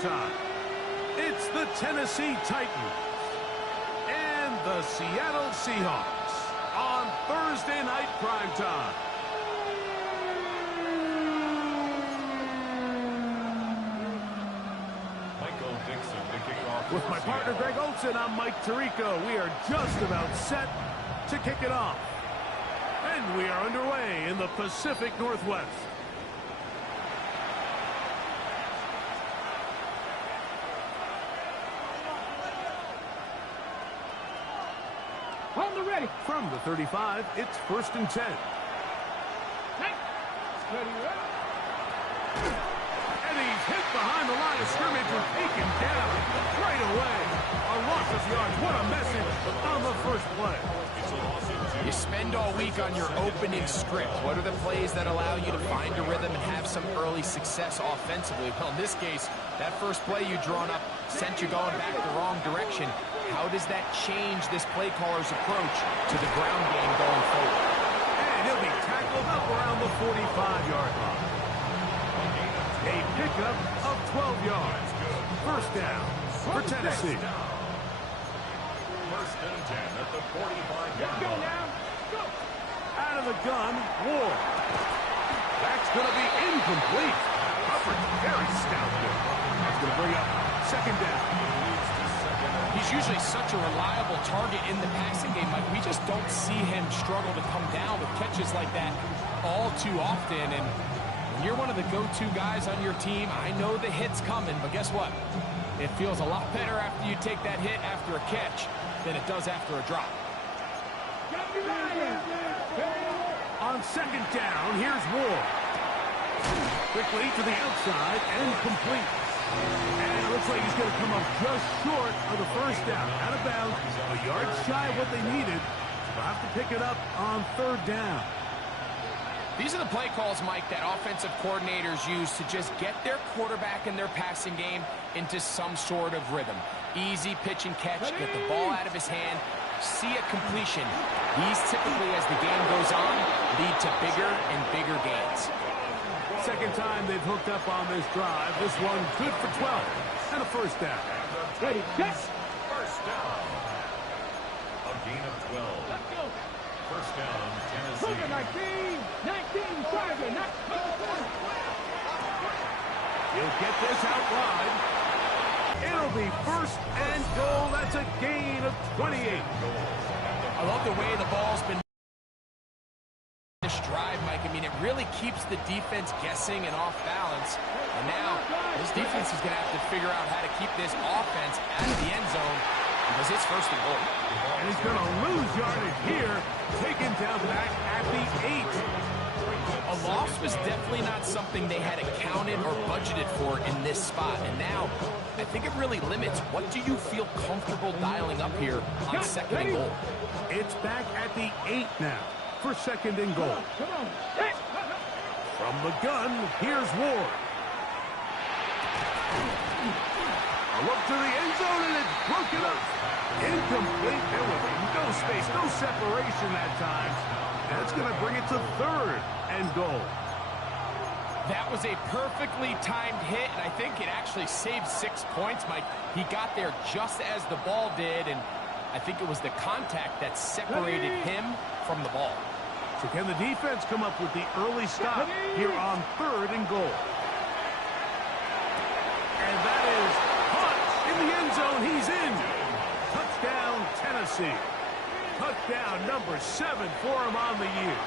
time. It's the Tennessee Titans and the Seattle Seahawks on Thursday Night Primetime. With my partner Greg Olson, I'm Mike Tirico. We are just about set to kick it off. And we are underway in the Pacific Northwest. On the ready. From the 35, it's 1st and 10. And he's hit behind the line of scrimmage and taken down right away. A loss of yards. What a message on the first play. You spend all week on your opening script. What are the plays that allow you to find a rhythm and have some early success offensively? Well, in this case, that first play you drawn up sent you going back the wrong direction. How does that change this play caller's approach to the ground game going forward? And he'll be tackled up around the 45-yard line. A pickup of 12 yards. First down for Tennessee. First and 10 at the 45-yard Go line. now. Go. Out of the gun, Ward. That's going to be incomplete. Hubbard very stout there. That's going to bring up second down. He's usually such a reliable target in the passing game. Like, we just don't see him struggle to come down with catches like that all too often. And when you're one of the go-to guys on your team, I know the hit's coming, but guess what? It feels a lot better after you take that hit after a catch than it does after a drop. On second down, here's Ward. Quickly to the outside and complete. And it looks like he's going to come up just short of the first down. Out of bounds, a yard shy of what they needed. They'll have to pick it up on third down. These are the play calls, Mike, that offensive coordinators use to just get their quarterback and their passing game into some sort of rhythm. Easy pitch and catch, get the ball out of his hand, see a completion. These typically, as the game goes on, lead to bigger and bigger gains. Second time they've hooked up on this drive. This one good for 12 and a first down. Ready, yes. First down. A gain of 12. Let's go. First down, Tennessee. Move it, 19, Tiger, He'll get this out wide. It'll be first and goal. That's a gain of 28. I love the way the ball's been this drive, Mike. I mean, it really keeps the defense guessing and off balance. And now, this defense is going to have to figure out how to keep this offense out of the end zone because it's first and goal. And he's going to lose yardage here. Taken down back at the 8. A loss was definitely not something they had accounted or budgeted for in this spot. And now, I think it really limits. What do you feel comfortable dialing up here on second and goal? It's back at the 8 now for second and goal. Come on. From the gun, here's Ward. A look to the end zone, and it's broken up. Incomplete. There will be no space, no separation that time. That's going to bring it to third and goal. That was a perfectly timed hit, and I think it actually saved 6 points, Mike. He got there just as the ball did, and I think it was the contact that separated him from the ball. So can the defense come up with the early stop here on third and goal? And that is caught in the end zone. He's in. Touchdown, Tennessee. Touchdown number 7 for him on the year.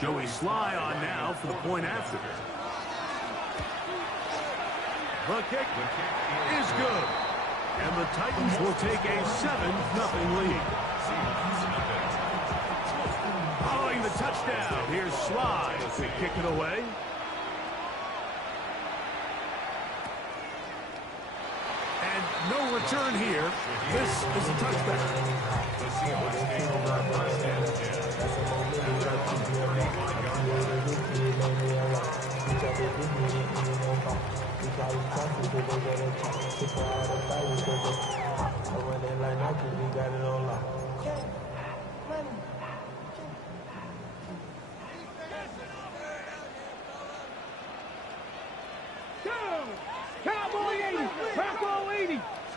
Joey Sly on now for the point after. The kick is good. And the Titans will take a 7-0 lead. Following the touchdown, here's Sly to kick it away. And no return here. This is a touchback. The Seahawks take over first and 10.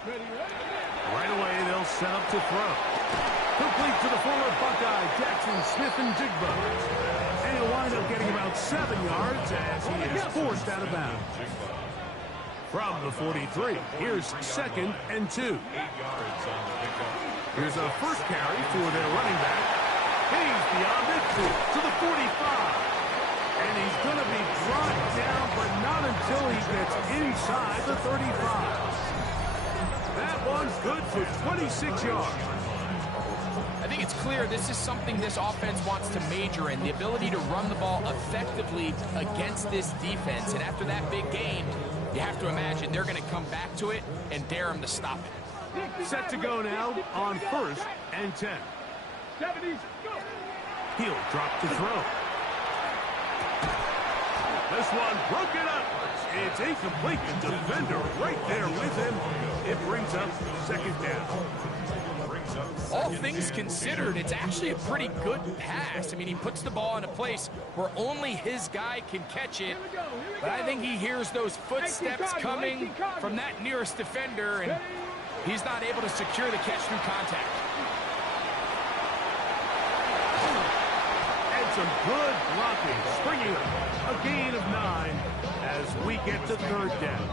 Ready, ready. Right away, they'll set up to throw. Complete to the former Buckeye, Jackson Smith-Njigba. And he'll wind up getting about 7 yards as he is forced out of bounds. From the 43, here's 2nd and 2. Here's a first carry for their running back. He's beyond it to the 45. And he's going to be brought down, but not until he gets inside the 35. That one's good for 26 yards. I think it's clear this is something this offense wants to major in, the ability to run the ball effectively against this defense. And after that big gain, you have to imagine they're going to come back to it and dare him to stop it. Set to go now on 1st and 10. 70s, go. He'll drop to throw. This one broken up. It's incomplete. The defender right there with him. It brings up 2nd down. All things considered, it's actually a pretty good pass. I mean, he puts the ball in a place where only his guy can catch it. But I think he hears those footsteps coming from that nearest defender, and he's not able to secure the catch through contact. And some good blocking. Springing up. A gain of 9 as we get to 3rd down.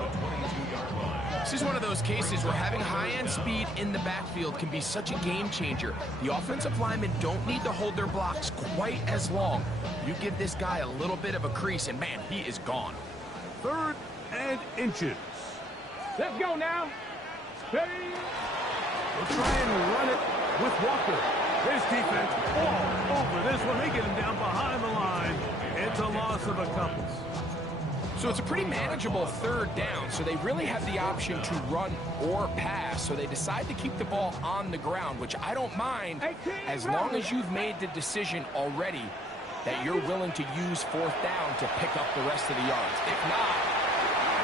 This is one of those cases where having high-end speed in the backfield can be such a game changer. The offensive linemen don't need to hold their blocks quite as long. You give this guy a little bit of a crease, and man, he is gone. 3rd and inches. Let's go now. Ready. They'll try and run it with Walker. This defense all over this one. They get him down behind the line. It's a loss of a couple. So it's a pretty manageable 3rd down, so they really have the option to run or pass. So they decide to keep the ball on the ground, which I don't mind as long as you've made the decision already that you're willing to use 4th down to pick up the rest of the yards. If not,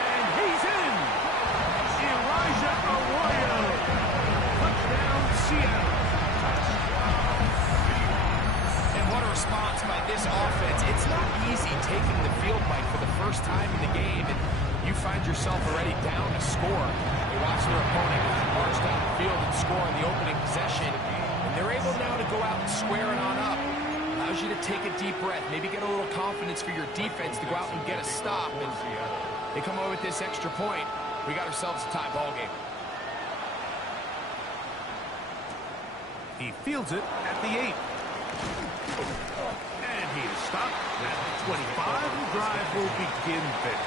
and he's in. Elijah Arroyo. Touchdown, Seattle. and what a response by this offense. It's not easy taking the field bite for the first time in the game, and you find yourself already down a score. You watch their opponent march down the field and score on the opening possession, and they're able now to go out and square it on up. Allows you to take a deep breath, maybe get a little confidence for your defense to go out and get a stop, and they come away with this extra point. We got ourselves a tie ball game. He fields it at the 8. And he is stopped at 25. The drive will begin there.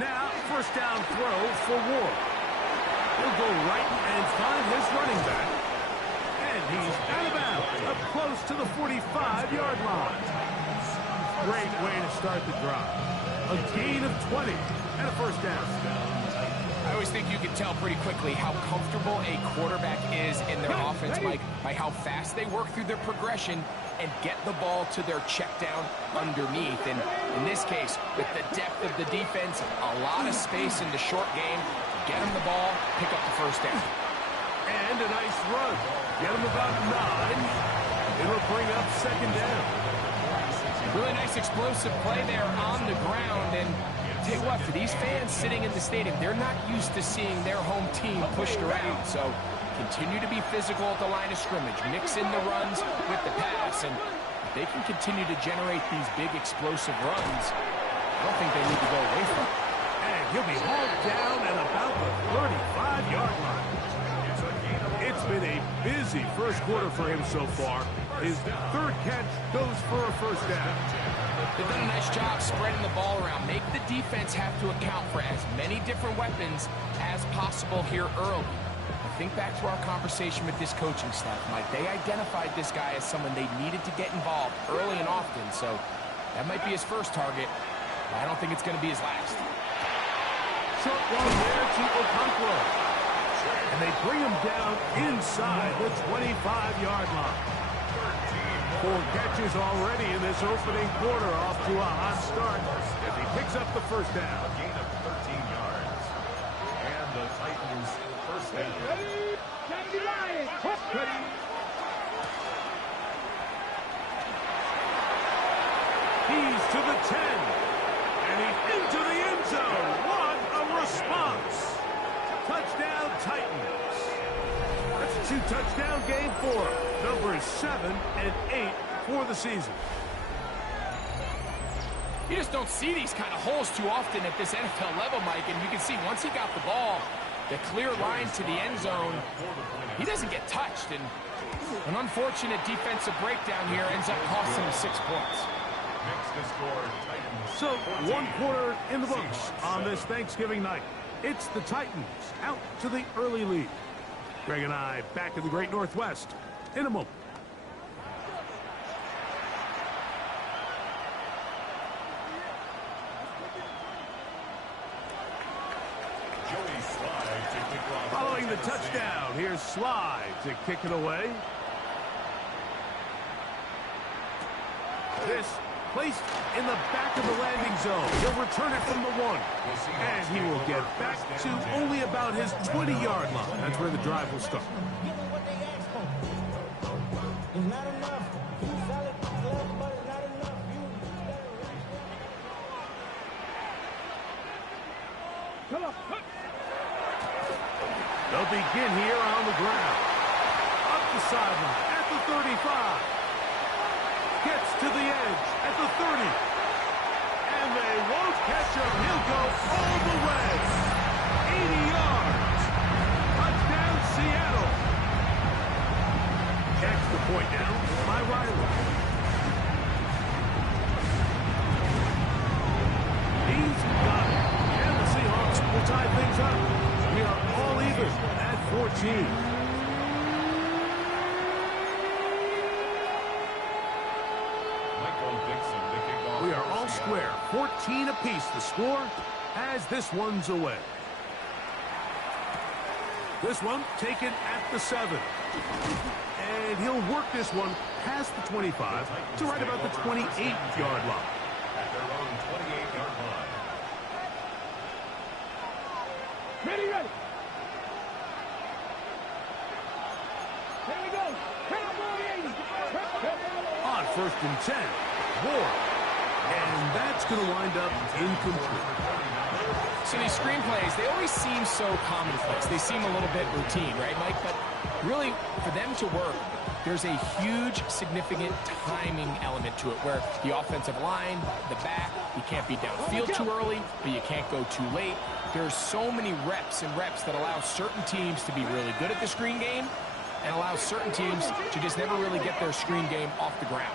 Now, first down throw for Ward. He'll go right and find his running back. And he's out of bounds, up close to the 45-yard line. Great way to start the drive. A gain of 20 and a first down. I always think you can tell pretty quickly how comfortable a quarterback is in their offense, Mike, by how fast they work through their progression and get the ball to their check down underneath. And in this case, with the depth of the defense, a lot of space in the short game, get them the ball, pick up the first down. And a nice run. Get them about 9. It'll bring up second down. Really nice explosive play there on the ground. And tell you what, for these fans sitting in the stadium, they're not used to seeing their home team pushed around. So continue to be physical at the line of scrimmage. Mix in the runs with the pass. And if they can continue to generate these big explosive runs, I don't think they need to go away from it. And he'll be hauled down at about the 35-yard line. It's been a busy first quarter for him so far. His third catch goes for a first down. They've done a nice job spreading the ball around. Make the defense have to account for as many different weapons as possible here early. Think back to our conversation with this coaching staff, Mike. They identified this guy as someone they needed to get involved early and often, so that might be his first target, but I don't think it's going to be his last. Short one there to Okonkwo. And they bring him down inside the 25-yard line. 4 catches already in this opening quarter, off to a hot start as he picks up the first down. Gain of 13 yards. the Titans first down. Ready? 70 Lions. Ready? He's to the 10. And he's into the end zone. What a response. Touchdown Titans. That's a 2-touchdown game for him. Numbers 7 and 8 for the season. You just don't see these kind of holes too often at this NFL level, Mike. And you can see once he got the ball, the clear line to the end zone, he doesn't get touched. And an unfortunate defensive breakdown here ends up costing him 6 points. Next to score, Titans. So, 1 quarter in the books on this Thanksgiving night. It's the Titans out to the early lead. Greg and I back in the Great Northwest in a moment. Joey Slye to kick off. Following the touchdown, here's Slye to kick it away. This placed in the back of the landing zone. He'll return it from the 1. And he will get back to only about his 20-yard line. That's where the drive will start. Give them what they asked for. It's not enough. You solid left, but it's not enough. Come on. They'll begin here on the ground. Up the sideline at the 35. Gets to the edge at the 30. And they won't catch him. He'll go all the way. 80 yards. Touchdown, Seattle. Catch the point down by Riley. He's got it. And the Seahawks will tie things up. We are all even at 14. We are all square. 14 apiece the score as this one's away. This one taken at the 7. And he'll work this one past the 25 to right about the 28-yard line. At their own 28-yard line. Ready, ready. Here we go. Cowboys. On 1st and 10, Ward. And that's going to wind up incomplete. So these screenplays, they always seem so commonplace. They seem a little bit routine, right, Mike? But really, for them to work, there's a huge, significant timing element to it where the offensive line, the back, you can't be downfield too early, but you can't go too late. There's so many reps and reps that allow certain teams to be really good at the screen game and allow certain teams to just never really get their screen game off the ground.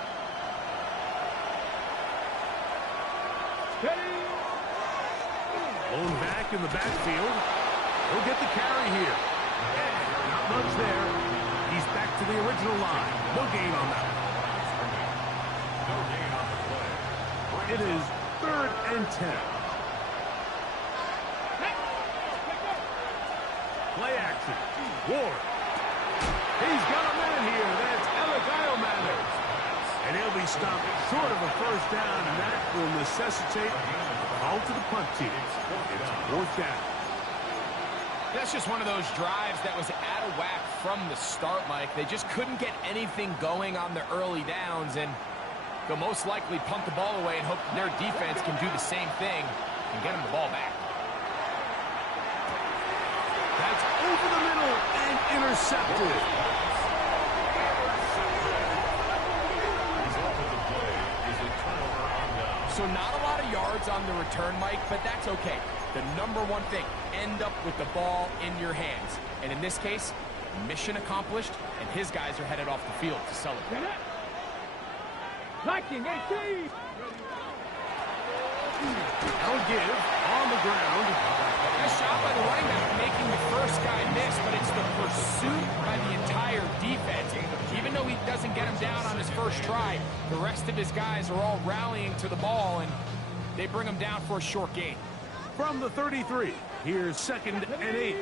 Blown back in the backfield. He'll get the carry here. And not much there. He's back to the original line. No gain on that. No gain on the play. It is 3rd and 10. Play action. Ward. He's got a man here. That's Eligio Manners. And he'll be stopped short of a first down, and that will necessitate a call to the punt team. It's 4th down. That's just one of those drives that was out of whack from the start, Mike. They just couldn't get anything going on the early downs, and they'll most likely punt the ball away and hope their defense can do the same thing and get them the ball back. That's over the middle and intercepted. So not a lot of yards on the return, Mike, but that's okay. The number one thing, end up with the ball in your hands. And in this case, mission accomplished, and his guys are headed off the field to celebrate. Blocking, 18. They'll give on the ground. Nice shot by the running back making the first guy miss, but it's the pursuit by the entire defense. Even though he doesn't get him down on his first try, the rest of his guys are all rallying to the ball, and they bring him down for a short gain. From the 33, here's 2nd and 8.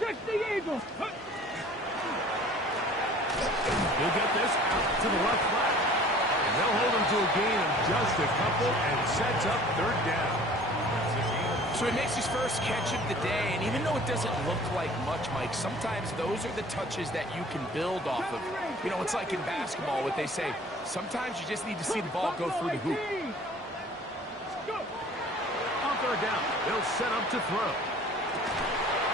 Touch the Eagles. He'll get this out to the left flat. And they'll hold him to a gain of just a couple and sets up 3rd down. So he makes his first catch of the day, and even though it doesn't look like much, Mike, sometimes those are the touches that you can build off of. You know, it's like in basketball, what they say, sometimes you just need to see the ball go through the hoop. On third down, they'll set up to throw.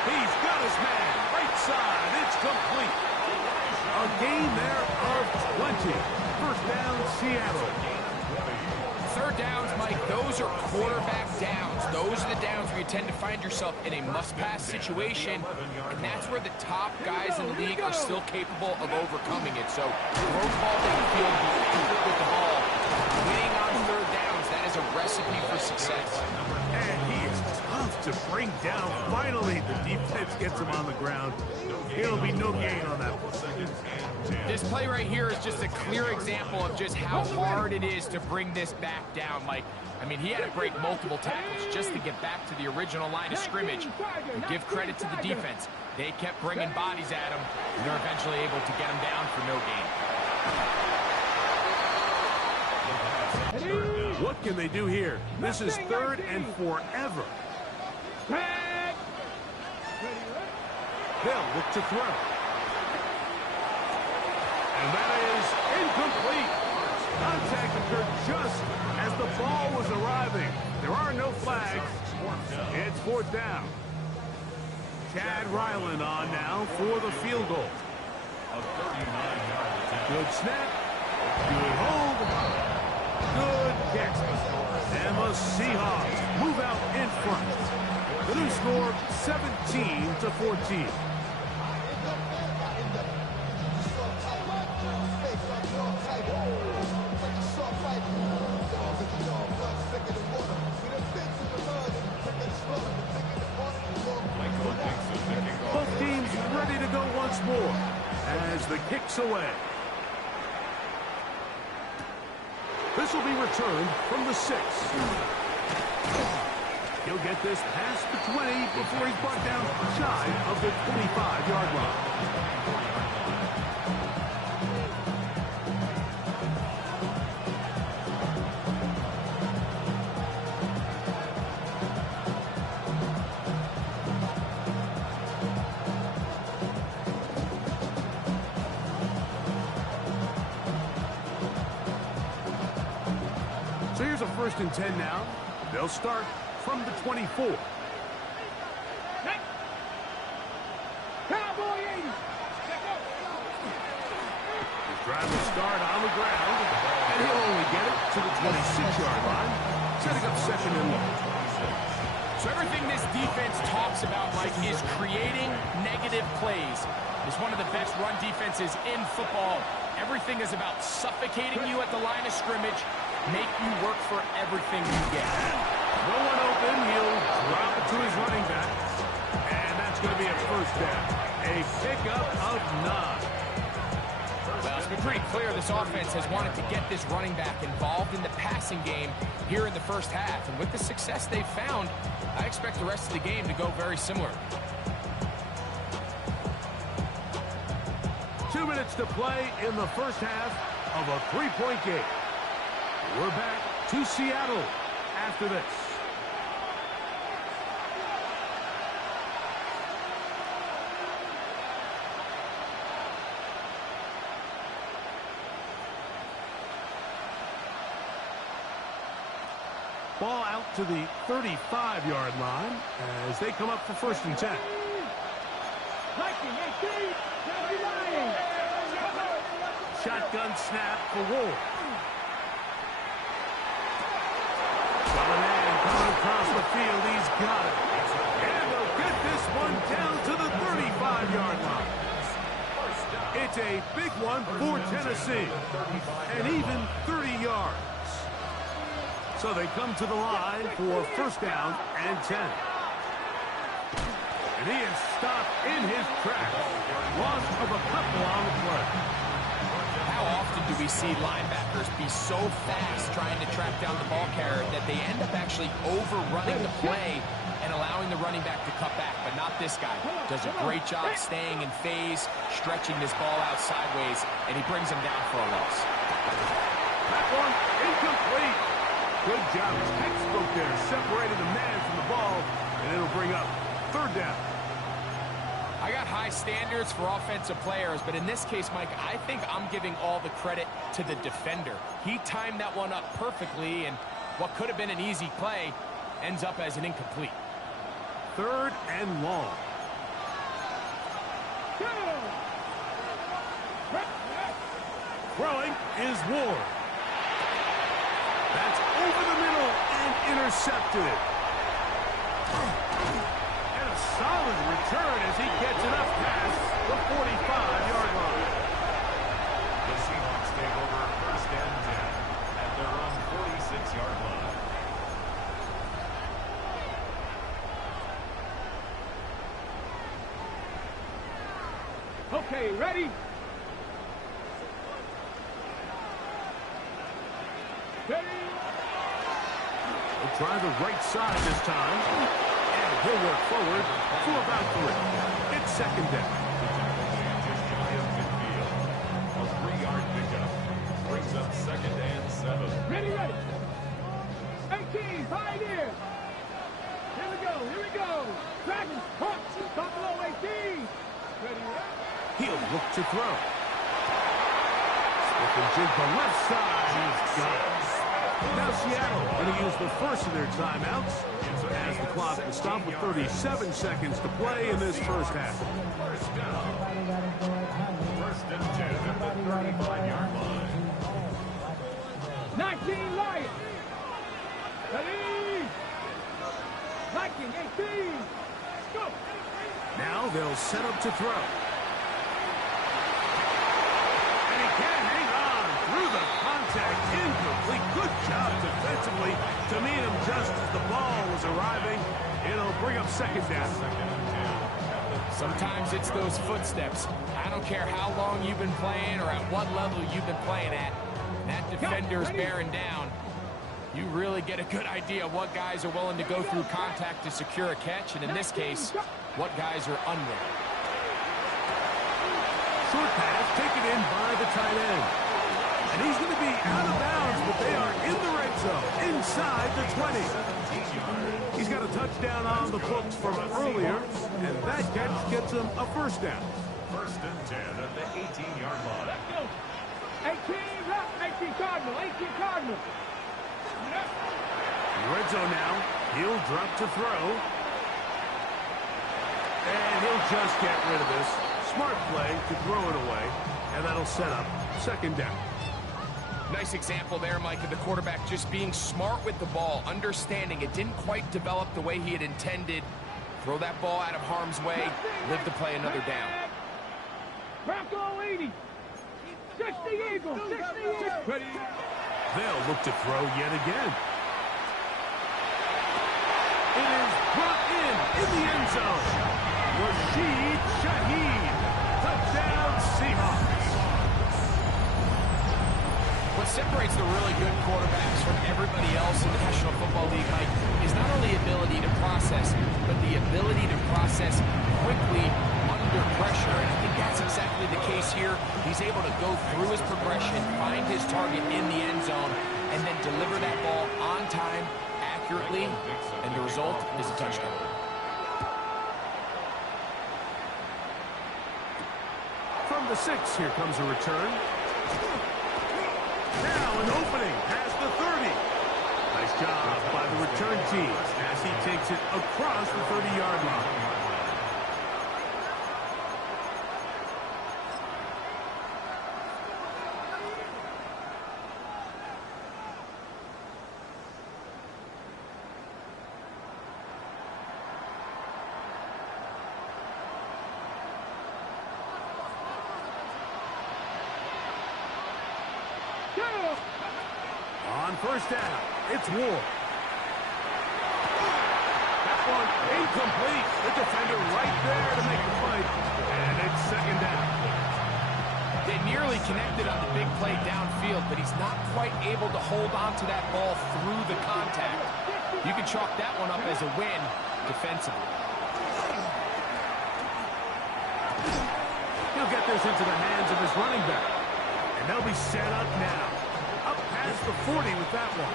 He's got his man, right side, it's complete. A gain there of 20. First down, Seattle. Third downs, Mike, those are quarterback downs. Those are the downs where you tend to find yourself in a must-pass situation, and that's where the top guys in the league are still capable of overcoming it. So, throw the ball downfield, be accurate with the ball. Winning on third downs, that is a recipe for success. And he is tough to bring down. Finally, the defense gets him on the ground. It'll be no gain on that one. This play right here is just a clear example of just how hard it is to bring this back down, Mike. I mean, he had to break multiple tackles just to get back to the original line of scrimmage. And give credit to the defense. They kept bringing bodies at him, and they're eventually able to get him down for no gain. What can they do here? This is third and forever. They'll look to throw. And that is incomplete. Contact occurred just as the ball was arriving. There are no flags. It's fourth down. Chad Ryland on now for the field goal. Good snap. Good hold. Good kick. And the Seahawks move out in front. The new score, 17-14. Both teams ready to go once more as the kick's away. This will be returned from the 6. He'll get this past the 20 before he's brought down shy of the 25-yard line. So here's a 1st and 10 now. They'll start from the 24. Cowboy 80. His drive will start on the ground, and he'll only get it to the 26-yard line, setting up 2nd and 1. So everything this defense talks about, Mike, is creating negative plays. It's one of the best run defenses in football. Everything is about suffocating you at the line of scrimmage, make you work for everything you get. No one open. He'll drop it to his running back. And that's going to be a 1st down. A pickup of 9. Well, it's been pretty clear this offense has wanted to get this running back involved in the passing game here in the first half. And with the success they've found, I expect the rest of the game to go very similar. 2 minutes to play in the first half of a 3-point game. We're back to Seattle after this. Ball out to the 35-yard line as they come up for 1st and 10. Shotgun snap for Ward. Got a man coming across the field. He's got it. And they'll get this one down to the 35-yard line. It's a big one for Tennessee. And even 30 yards. So they come to the line for 1st down and 10. And he is stopped in his tracks. Loss of a couple on the play. How often do we see linebackers be so fast trying to track down the ball carrier that they end up actually overrunning the play and allowing the running back to cut back? But not this guy. Does a great job staying in phase, stretching this ball out sideways, and he brings him down for a loss. That one incomplete. Good job. Textbook there. Separated the man from the ball, and it'll bring up third down. I got high standards for offensive players, but in this case, Mike, I think I'm giving all the credit to the defender. He timed that one up perfectly, and what could have been an easy play ends up as an incomplete. Third and long. Throwing is Ward. That's over the middle and intercepted. And a solid return as he gets it up past the 45-yard line. The Seahawks take over first and 10 at their own 46-yard line. Okay, ready? Ready? He'll try the right side this time. And he'll work forward for about 3. It's second down. Just shy of midfield. A 3-yard pickup brings up second and 7. Ready, ready. 18, pioneer. Here we go, here we go. Dragons, punch, Buffalo 18. Ready, ready. He'll look to throw. Smith and Jigba left side. He's got it. Now Seattle going to use the first of their timeouts as the clock will stop with 37 seconds to play in this first half. First down. First and 10 at the 35-yard line. 19, Lions. Ready. 19, 18. Go. Now they'll set up to throw. And he can hang on through the contact. Incomplete. Good job defensively to meet him just as the ball was arriving. It'll bring up second down. Sometimes it's those footsteps. I don't care how long you've been playing or at what level you've been playing at. That defender's bearing down. You really get a good idea of what guys are willing to go through contact to secure a catch, and in this case, what guys are unwilling. Short pass taken in by the tight end. And he's going to be out of bounds, but they are in the red zone, inside the 20. He's got a touchdown on the books from earlier, and that catch gets him a first down. First and 10 at the 18-yard line. Let's go. 18 Cardinal, 18 Cardinal. Red zone now. He'll drop to throw. And he'll just get rid of this. Smart play to throw it away, and that'll set up second down. Nice example there, Mike, of the quarterback just being smart with the ball, understanding it didn't quite develop the way he had intended. Throw that ball out of harm's way, live to play another down. Bronco 80. 60 Eagles, 60 Eagles. Ready. They'll look to throw yet again. It is brought in the end zone. Rashid Shaheed. Touchdown, Seahawks. What separates the really good quarterbacks from everybody else in the National Football League, Mike, is not only ability to process, but the ability to process quickly under pressure. And I think that's exactly the case here. He's able to go through his progression, find his target in the end zone, and then deliver that ball on time, accurately, and the result is a touchdown. From the 6, here comes a return. Now an opening past the 30. Nice job by the return team as he takes it across the 30-yard line. On first down, it's Ward. That one incomplete. The defender right there to make the fight. And it's second down. They nearly connected on the big play downfield, but he's not quite able to hold on to that ball through the contact. You can chalk that one up as a win defensively. He'll get this into the hands of his running back. And they'll be set up now. Up past the 40 with that one.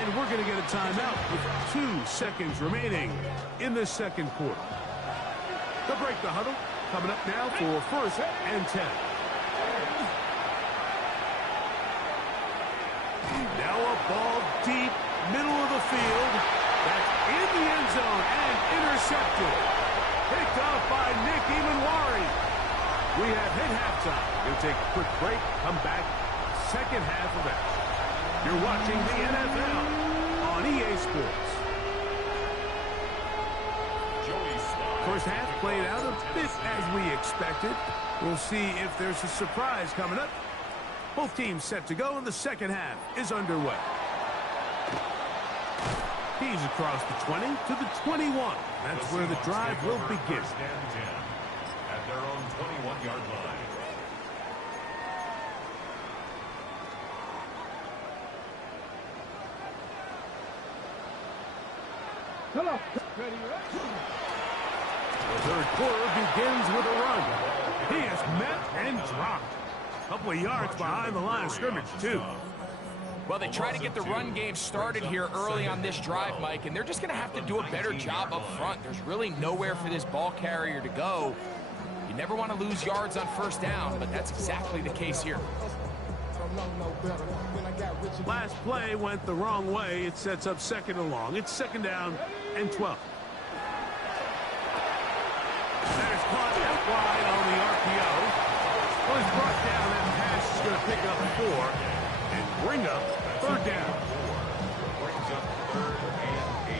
And we're going to get a timeout with 2 seconds remaining in the second quarter. To break the huddle, coming up now for 1st and 10. Now a ball deep, middle of the field. That's in the end zone and intercepted. Picked off by Nick Emanwari. We have hit halftime. We'll take a quick break, come back, second half of action. You're watching the NFL on EA Sports. First half played out a bit as we expected. We'll see if there's a surprise coming up. Both teams set to go, and the second half is underway. He's across the 20 to the 21. That's where the drive will begin. At their own 21-yard line. Come on. Ready, ready. The third quarter begins with a run. He is met and dropped. A couple of yards behind the line of scrimmage, too. Well, they try to get the run game started here early on this drive, Mike, and they're just going to have to do a better job up front. There's really nowhere for this ball carrier to go. You never want to lose yards on first down, but that's exactly the case here. Last play went the wrong way. It sets up second and long. It's second down and 12. There's caught out wide on the RPO. Well, he's brought down. That pass is going to pick up 4 and bring up third down. Brings up 3rd and 8.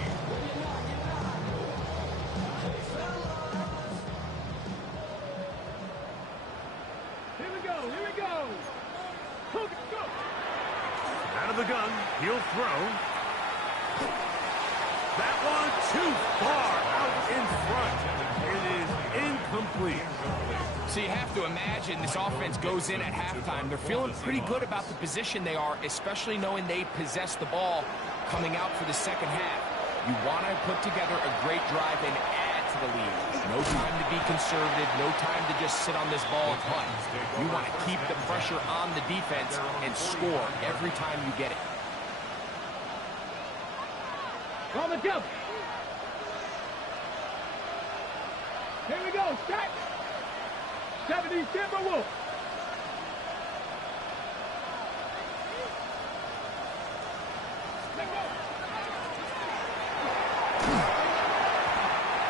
Here we go. Here we go. Go. Out of the gun, he'll throw. That one too far out in front. It is incomplete. So you have to imagine this offense goes in at halftime. They're feeling pretty good about the position they are, especially knowing they possess the ball coming out for the second half. You want to put together a great drive and add to the lead. No time to be conservative, no time to just sit on this ball and punt. You want to keep the pressure on the defense and score every time you get it. On the jump. Here we go. Stack. 70 Timberwolves.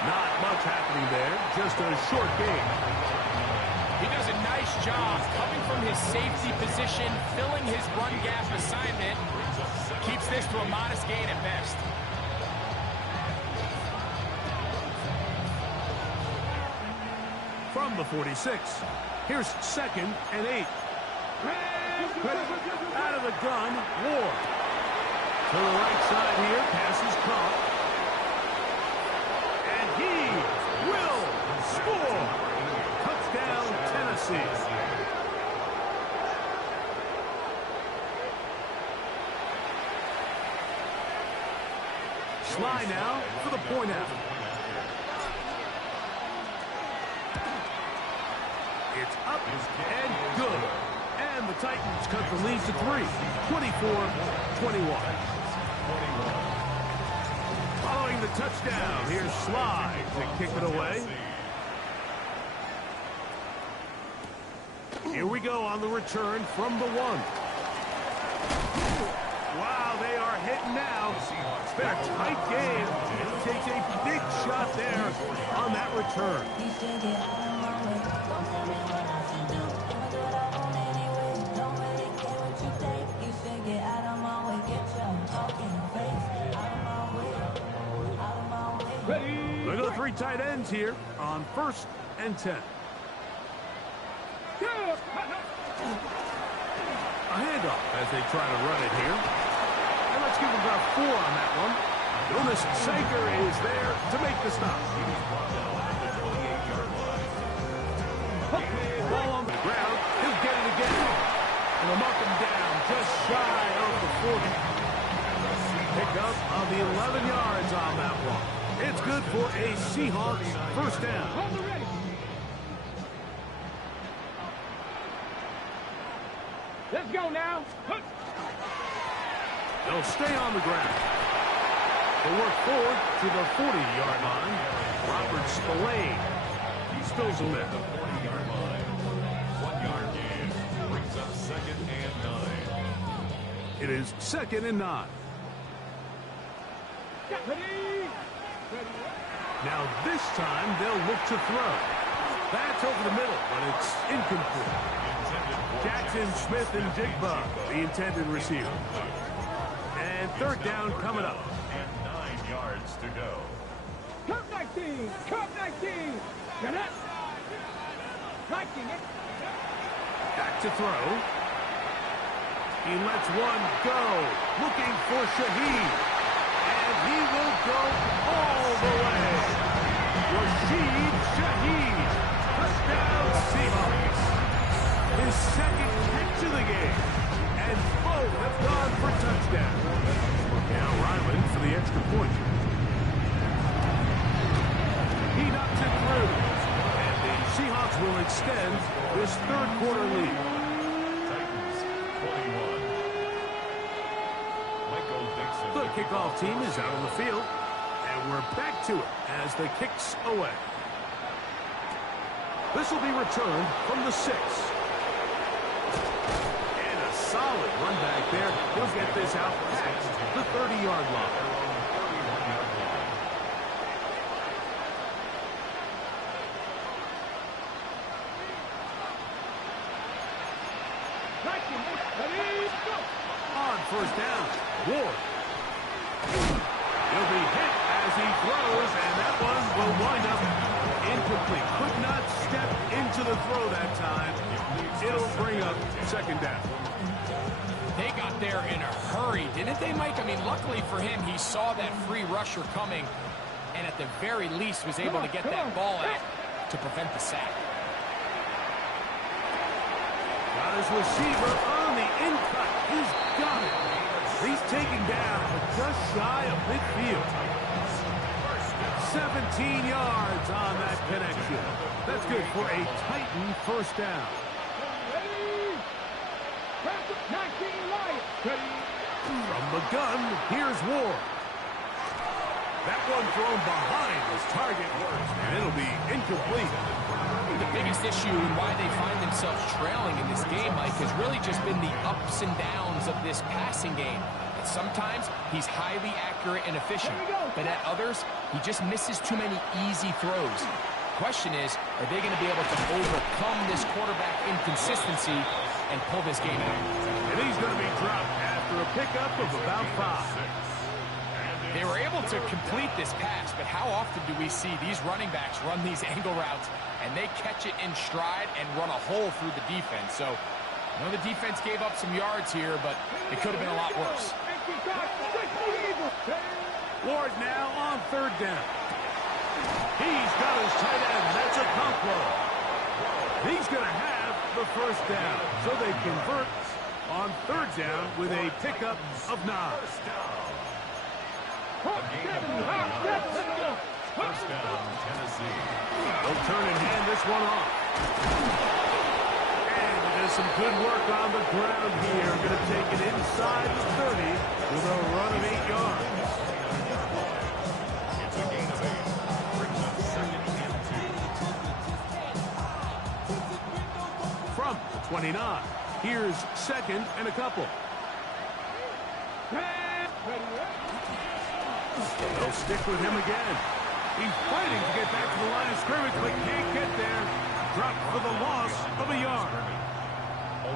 Not much happening there. Just a short game. He does a nice job coming from his safety position, filling his run gap assignment. Keeps this to a modest gain at best. From the 46, here's second and 8. Out of the gun, Ward. To the right side here, pass is caught. And he will score. Touchdown, Tennessee. Sly now for the point out. It's up and good. And the Titans cut the lead to 3, 24-21. Following the touchdown, here's Sly to kick it away. Here we go on the return from the 1. Wow, they are hitting now. It's been a tight game. He takes a big shot there on that return. Look at the 3 tight ends here on 1st and 10. A handoff as they try to run it here. And let's give them about 4 on that one. Jonas Sager is there to make the stop. Ball on the ground. He'll get it again. And they'll mark him down just shy of the 40. Pick up of the 11 yards on that one. It's good for a Seahawks first down. Let's go now. They'll stay on the ground. They work forward to the 40-yard line. Robert Spillane. He spills them in. 40-yard line. 1 yard gain. Brings up 2nd and 9. It is 2nd and 9. Ready? Now this time they'll look to throw. That's over the middle, but it's incomplete. Jackson, Smith, and Jigba, the intended receiver. And 3rd down coming up. And 9 yards to go. Cup 19. Cup 19. Get it. 19. Back to throw. He lets one go. Looking for Shaheed. And he will go all the way. Rashid Shaheed. Touchdown Seahawks. His 2nd catch of the game. And both have gone for touchdown. Now Ryland for the extra point. He knocks it through. And the Seahawks will extend this 3rd quarter lead. Titans 21. Michael Dixon. The kickoff team is out on the field. And we're back to it as the kick's away. This will be returned from the 6. And a solid run back there. He'll get this out past the 30-yard line. On 1st down, Ward. He'll be hit as he throws, and that one will wind up incomplete. Could not step into the throw that time. It'll bring up 2nd down. They got there in a hurry, didn't they, Mike? I mean, luckily for him, he saw that free rusher coming, and at the very least was able to get that ball out to prevent the sack. Got his receiver on the in-cut. He's got it. He's taken down, but just shy of midfield. 17 yards on that connection. That's good for a Titan 1st down. From the gun, here's Ward. That one thrown behind his target, and it'll be incomplete. The biggest issue and why they find themselves trailing in this game, Mike, has really just been the ups and downs of this passing game. And sometimes he's highly accurate and efficient, but at others, he just misses too many easy throws. The question is, are they going to be able to overcome this quarterback inconsistency and pull this game out? And he's going to be dropped after a pickup of about 5. They were able to complete this pass, but how often do we see these running backs run these angle routes and they catch it in stride and run a hole through the defense? So, I know the defense gave up some yards here, but it could have been a lot worse. Ward now on 3rd down. He's got his tight end. That's a Conquo. He's going to have the 1st down. So they convert on 3rd down with a pickup of 9. First down, Tennessee. They'll turn and hand this one off. And it is some good work on the ground here. Going to take it inside the 30 with a run of 8 yards. It's a gain of 8. Brings up 2nd and 2. From the 29. Here's 2nd and a couple. They'll stick with him again. He's fighting to get back to the line of scrimmage, but can't get there. Dropped for the loss of a yard.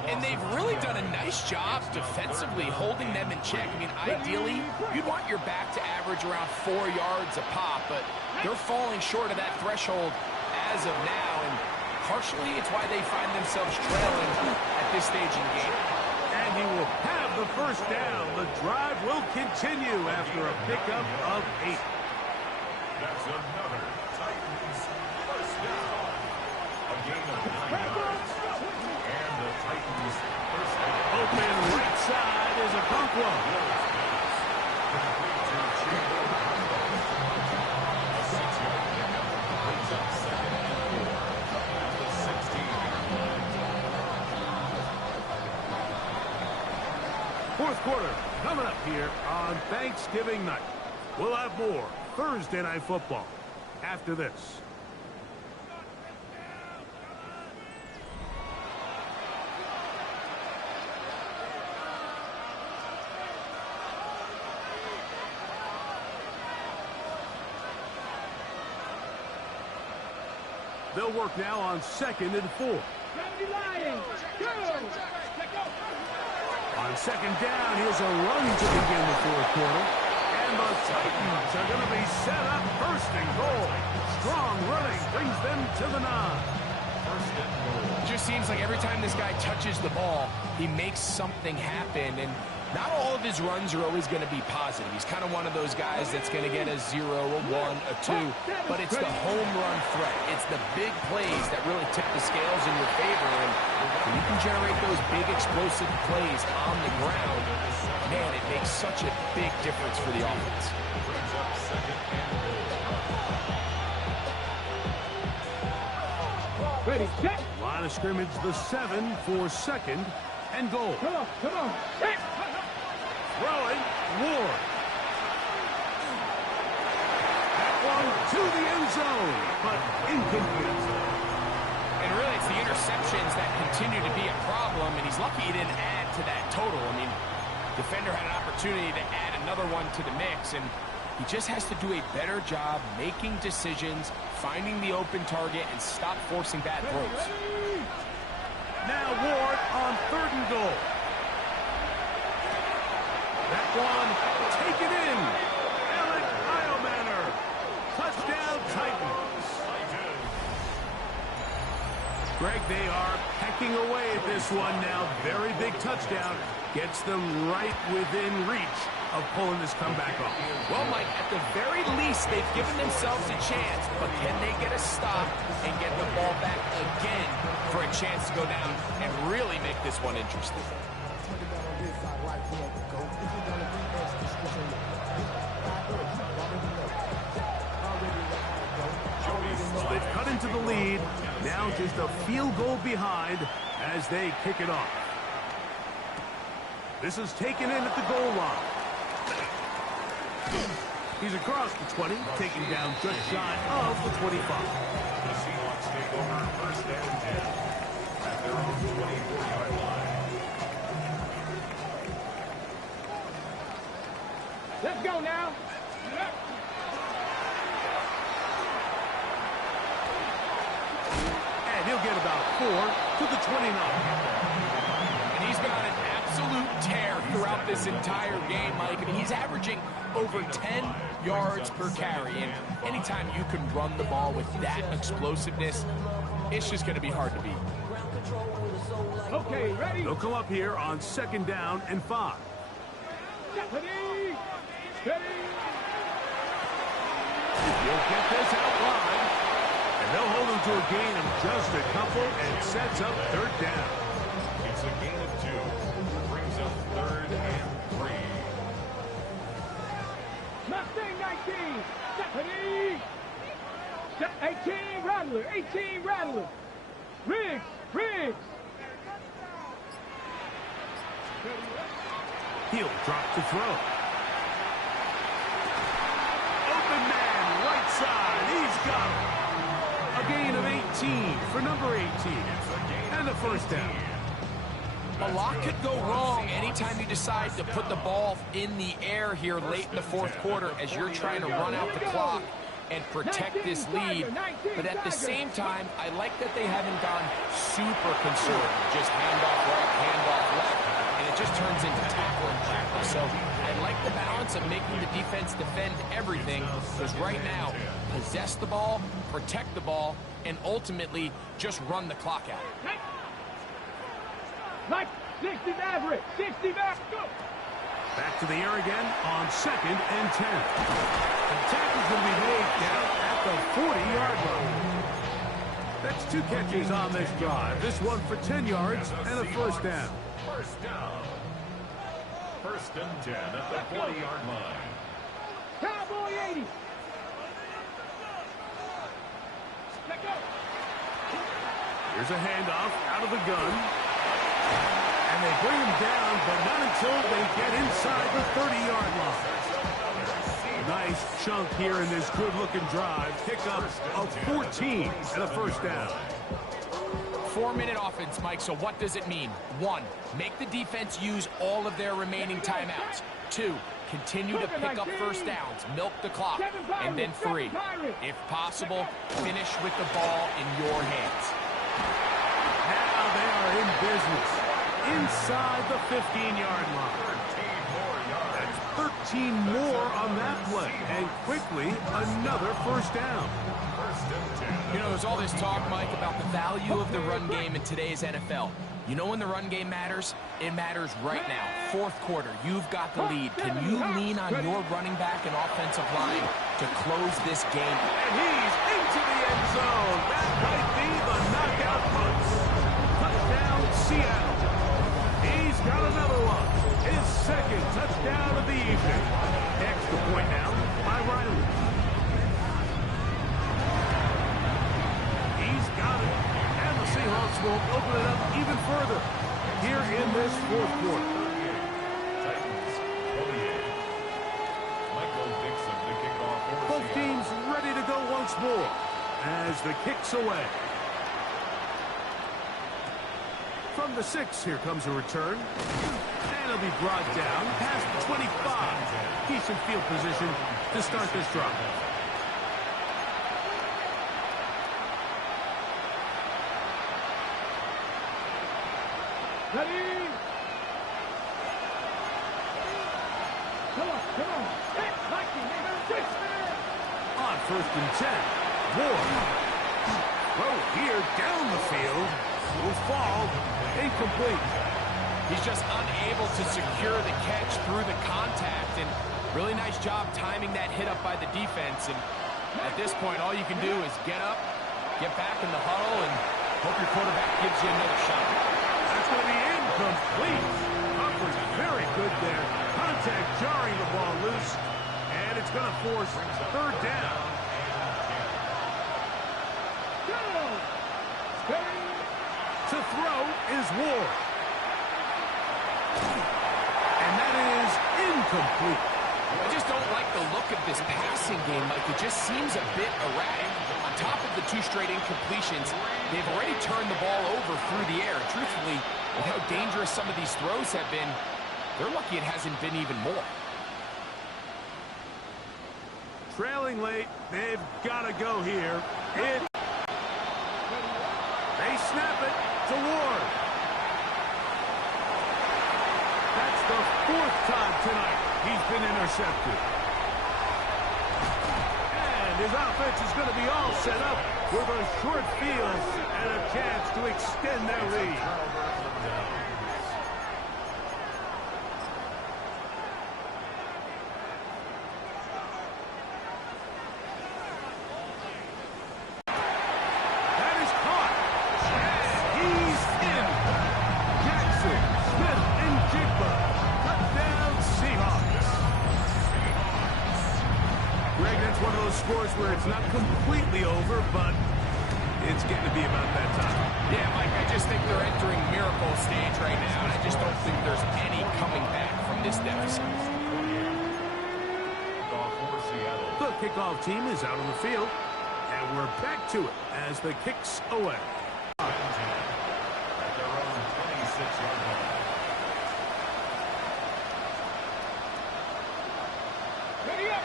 And they've really done a nice job defensively holding them in check. I mean, ideally, you'd want your back to average around 4 yards a pop, but they're falling short of that threshold as of now, and partially it's why they find themselves trailing at this stage in the game. And he will have the 1st down. The drive will continue after a pickup of 8. That's another Titans 1st down. A gain of 9 yards. And the Titans 1st down. Open right side is a Conquo. Complete to Chico Conquo. A 6-yard pickup brings up 2nd and 4. At the 16-yard line. Fourth quarter coming up here on Thanksgiving night. We'll have more Thursday Night Football after this. They'll work now on 2nd and 4. On 2nd down, here's a run to begin the fourth quarter. And the Titans are going to be set up 1st and goal. Strong running brings them to the 9. 1st and goal. It just seems like every time this guy touches the ball, he makes something happen. And not all of his runs are always going to be positive. He's kind of one of those guys that's going to get a 0, a 1, a 2. But it's the home run threat. It's the big plays that really tip the scales in your favor. And when you can generate those big explosive plays on the ground, man, it makes such a big difference for the offense. Brings up 2nd and goal. Ready, check. Line of scrimmage, the 7 for 2nd and goal. Come on, check. Throwing, Ward. That one to the end zone, but incomplete. And really, it's the interceptions that continue to be a problem, and he's lucky he didn't add to that total. I mean, defender had an opportunity to add another one to the mix, and he just has to do a better job making decisions, finding the open target, and stop forcing bad throws. Now Ward on 3rd and goal. That one taken in. Alec Iomanner. Touchdown Titans. Greg, they are pecking away at this one now. Very big touchdown. Gets them right within reach of pulling this comeback off. Well, Mike, at the very least, they've given themselves a chance, but can they get a stop and get the ball back again for a chance to go down and really make this one interesting? Well, they've cut into the lead. Now just a field goal behind as they kick it off. This is taken in at the goal line. He's across the 20, taken down just shy of the 25. The Seahawks take over 1st and 10 at their own 24-yard line. Let's go now. And he'll get about 4 to the 29. And he's been on an absolute tear throughout this entire game, Mike. I mean, he's averaging over 10 yards per carry. And anytime you can run the ball with that explosiveness, it's just going to be hard to beat. Okay, ready? They'll come up here on 2nd down and 5. Ready? Ready? He'll get this out wide. And they'll hold him to a gain of just a couple and sets up 3rd down. It's a gain of 2. Brings up 3rd and 3. Mustang 19. Ready? 18 Rattler. 18 Rattler. Riggs. He'll drop to throw. Open man, right side. He's got him. A gain of 18 for number 18. And a 1st down. A lot could go wrong anytime you decide to put the ball in the air here late in the fourth quarter as you're trying to run out the clock and protect this lead. But at the same time, I like that they haven't gone super conservative. Just handoff right, handoff left. And it just turns into tackling practice. So I like the balance of making the defense defend everything, because right now, possess the ball, protect the ball, and ultimately just run the clock out. Like 60 Maverick. 60 Maverick. Go. Back to the air again on 2nd and 10. The tackle's going to be made down at the 40-yard line. That's 2 catches on this drive. This one for 10 yards and a 1st down. 1st down. 1st and 10 at the 40-yard line. Cowboy 80. Let go. Here's a handoff out of the gun. And they bring him down, but not until they get inside the 30-yard line. Nice chunk here in this good-looking drive. Pickup of 14 and a first down. 4-minute offense, Mike, so what does it mean? 1, make the defense use all of their remaining timeouts. 2, continue to pick up first downs, milk the clock. And then 3, if possible, finish with the ball in your hands. Now they are in business inside the 15-yard line. That's 13 more on that play. And quickly, another first down. You know, there's all this talk, Mike, about the value of the run game in today's NFL. You know when the run game matters? It matters right now. Fourth quarter, you've got the lead. Can you lean on your running back and offensive line to close this game? And he's into the end zone. That might be the knockout punch. Touchdown, Seattle. He's got another one. His second touchdown of the evening. Extra point now by Riley. He's got it. And the Seahawks will open it up even further here in this fourth quarter. Both teams ready to go once more as the kick's away. From the 6, here comes a return. And it'll be brought down past the 25. Decent field position to start this drive. Ready? Come on, come on. On 1st and 10, Ward. Throw here down the field. Will fall. Incomplete. He's just unable to secure the catch through the contact. And really nice job timing that hit up by the defense. And at this point, all you can do is get up, get back in the huddle, and hope your quarterback gives you another shot. That's going to be incomplete. Coverage very good there. Contact jarring the ball loose. And it's going to force 3rd down. To throw is Ward. And that is incomplete. I just don't like the look of this passing game, Mike. It just seems a bit erratic. On top of the 2 straight incompletions, they've already turned the ball over through the air. Truthfully, with how dangerous some of these throws have been, they're lucky it hasn't been even more. Trailing late, they've got to go here. They snap it to Ward. That's the 4th time tonight he's been intercepted. And his offense is going to be all set up with a short field and a chance to extend their lead. Scores where it's not completely over, but it's getting to be about that time. Yeah, Mike, I just think they're entering miracle stage right now, and I just don't think there's any coming back from this deficit. The kickoff team is out on the field, and we're back to it as the kick's away. At their own 26-yard line. Ready up.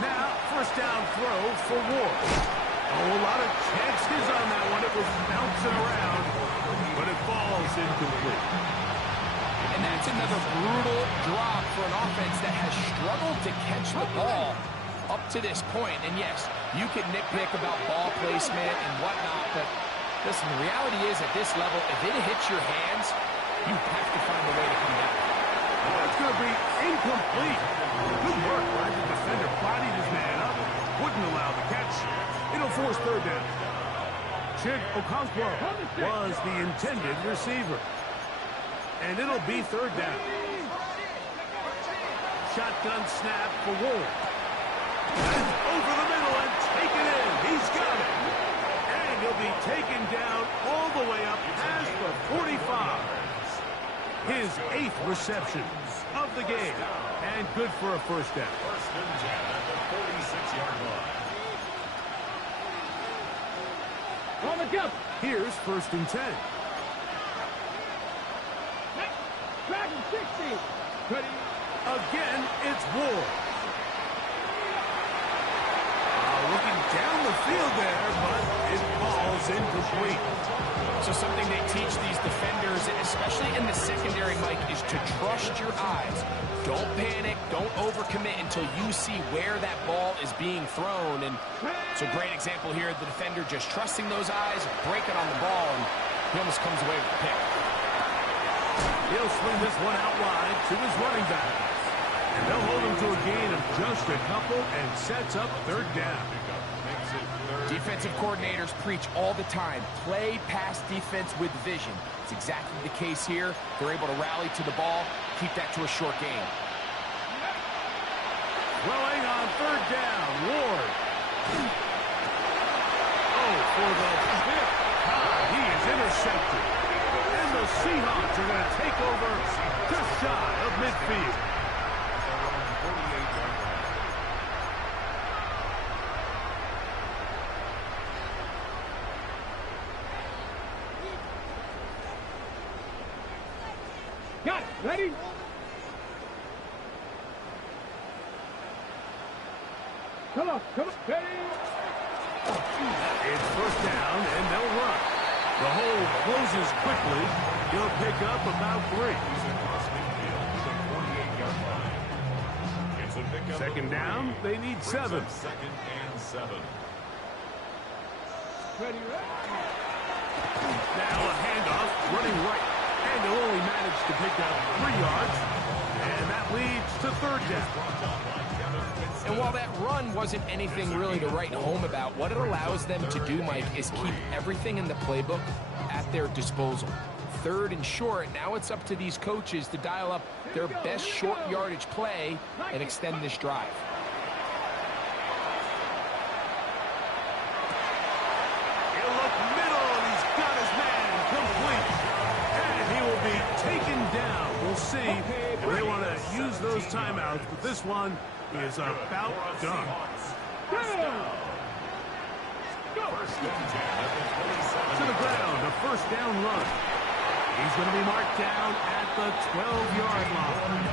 Now, first down throw for Ward. Oh, a lot of chances on that one. It was bouncing around, but it falls incomplete. And that's another brutal drop for an offense that has struggled to catch the ball up to this point. And yes, you can nitpick about ball placement and whatnot, but listen, the reality is at this level, if it hits your hands, you have to find a way to come down. It's going to be incomplete. Good work, right? The defender bodied his man up, wouldn't allow the catch. It'll force 3rd down. Chig Okonkwo was the intended receiver. And it'll be 3rd down. Shotgun snap for Ward. And over the middle and take it in. He's got it. And he'll taken down all the way up past the 45. His 8th reception of the game. And good for a first down. First and 10 at the 46-yard line. On the jump. Here's first and 10. Dragon 60. Ready. Again, it's Ward. Looking down the field there, but it falls incomplete. So something they teach these defenders, especially in the secondary, Mike, is to trust your eyes. Don't panic. Don't overcommit until you see where that ball is being thrown. And it's a great example here. The defender just trusting those eyes, breaking on the ball, and he almost comes away with the pick. He'll swing this one out wide to his running back. And they'll hold him to a gain of just a couple and sets up third down. Defensive coordinators preach all the time, play pass defense with vision. It's exactly the case here. They're able to rally to the ball, keep that to a short game. Throwing on third down, Ward. Oh, for the fifth time, he is intercepted. And the Seahawks are going to take over just shy of midfield. Got it. Ready? Come on. Ready? It's first down, and they'll run. The hole closes quickly. He'll pick up about 3. Second down, they need 7. Second and 7. Ready? Now a handoff, running right. And he'll only manage to pick up 3 yards. And that leads to third down. And while that run wasn't anything really to write home about, what it allows them to do, Mike, is keep everything in the playbook at their disposal. Third and short, now it's up to these coaches to dial up their best short yardage play and extend this drive. He'll look middle, and he's got his man complete. And he will be taken down. We'll see if they want to use those timeouts, but this one is about done. To the ground, a first down run. He's going to be marked down at the 12-yard line.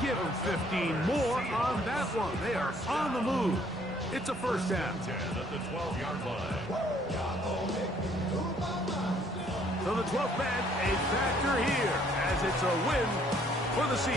Give him 15 more on that one. They are on the move. It's a first down. 10 at the 12-yard line. So the 12th man, a factor here, as it's a win for the Seahawks.